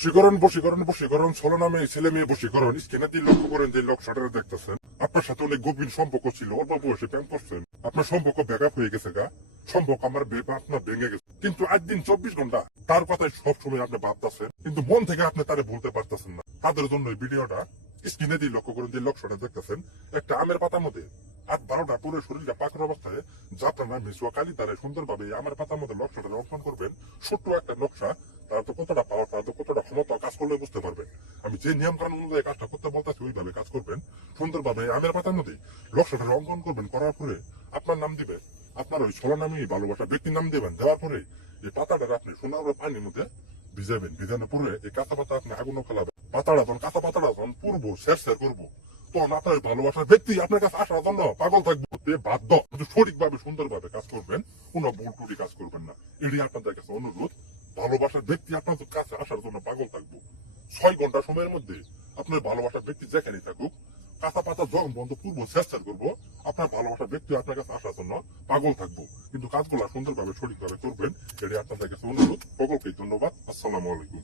বশীকরণ ছলনামে ছেলে মেয়ে বশীকরণ স্ক্রিনে দিয়ে লক্ষ্য করেন যে লোকসাটা দেখতেছেন আপনার সাথে অনেক গভীর সম্পর্ক ছিল, অল্প বয়সে প্রেম করছেন, আপনার সম্পর্ক ব্যাকআপ হয়ে গেছে গা, সম্পর্ক আমার আপনার ভেঙে গেছে, কিন্তু আজ দিন 24 ঘন্টা তার কথায় সবসময় আপনি ভাবতেছেন, কিন্তু মন থেকে আপনি তারে বলতে পারতেছেন না। তাদের জন্য এই ভিডিওটা। স্ক্রিনে দিয়ে লক্ষ্য করেন যে লোকসাটা দেখতেছেন একটা আমের পাতার মধ্যে 8-12টা পুরো শরীরটা পাকের অবস্থায় জাপনা মিসুয়া কালি দ্বারা সুন্দরভাবে আমের পাতার মধ্যে নকশাটা অঙ্কন করবেন। ছোট্ট একটা নকশা, তার তো কতটা পাওয়ার, তার তো কতটা ক্ষমতা, কাজ করলে বুঝতে পারবেন। আমি যে নিয়ম কানুন অনুযায়ী কাজটা করতে বলতেছি ওইভাবে কাজ করবেন। সুন্দরভাবে আমের পাতার মধ্যে নকশাটা অঙ্কন করবেন, করার পরে আপনার নাম দিবেন, আপনার ওই ছলনামী ভালোবাসা ব্যক্তির নাম দিবেন। দেওয়ার পরে এই পাতাটা আপনি সোনার পানির মধ্যে ভিজাবেন। ভিজানোর পরে এই কাঁচা পাতা আপনি আগুনও ফেলাবেন। পাতাটা যখন কাঁচা পাতাটা যখন পুরবো শের করবো, তখন আপনার ভালোবাসার ব্যক্তি আপনার কাছে আসার জন্য পাগল থাকবে, বাধ্য। কিন্তু সঠিকভাবে সুন্দরভাবে কাজ করবেন, কোনো ভুল টুটি কাজ করবেন না। এটি আপনাদের কাছে অনুরোধ। ভালোবাসার ব্যক্তি আপনাদের কাছে আসার জন্য পাগল থাকবো। 6 ঘন্টা সময়ের মধ্যে আপনার ভালোবাসার ব্যক্তি যেখানেই থাকুক, কাঁচা পাতা যখন বন্ধ পূর্ব চেষ্টা করবো, আপনার ভালোবাসার ব্যক্তি আপনার কাছে আসার জন্য পাগল থাকবো। কিন্তু কাজগুলো সুন্দরভাবে সঠিকভাবে করবেন, এটি আপনাদের কাছে অনুরোধ। সকলকে ধন্যবাদ। আসসালামু আলাইকুম।